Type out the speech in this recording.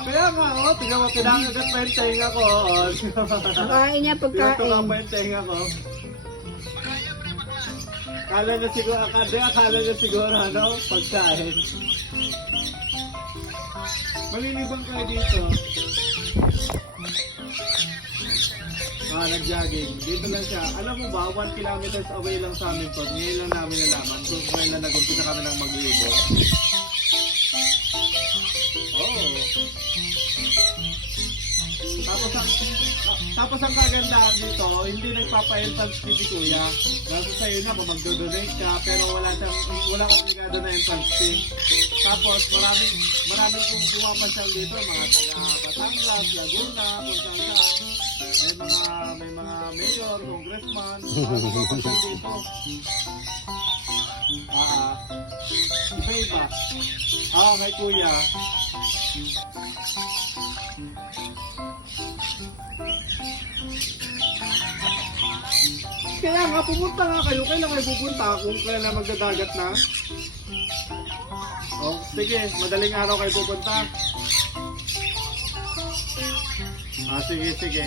Kaya nga, oh, tingnan mo, pinangagat pa yung tenga ko. Oh. Nakain niya Pinatuka pagkain. pa yung tenga ko. Akala niya siguro, ano, pagkain. Malilibang kayo dito. Nag-jogging. Dito lang siya. Alam mo ba, 1 kilometers away lang sa amin to. Ngayon lang namin nalaman kung kailan nag-umpisa kami ng mag-iibon. Oh. Tapos ang kagandahan dito, hindi nagpapa-entrance fee si Kuya. Nasa sa'yo na kung magdo-donate ka, pero walang obligado na entrance fee. Tapos maraming kung pumapasyal dito, mga taga Batangas, Laguna, kung saan. May mga mayor, congressman, pumapasyal dito. Iba-iba. Kay Kuya. Kaya nga, pumunta nga kayo. Kailan kayo pupunta kung kailan magdadagat na? Oh, sige, madaling araw kayo pupunta. Sige.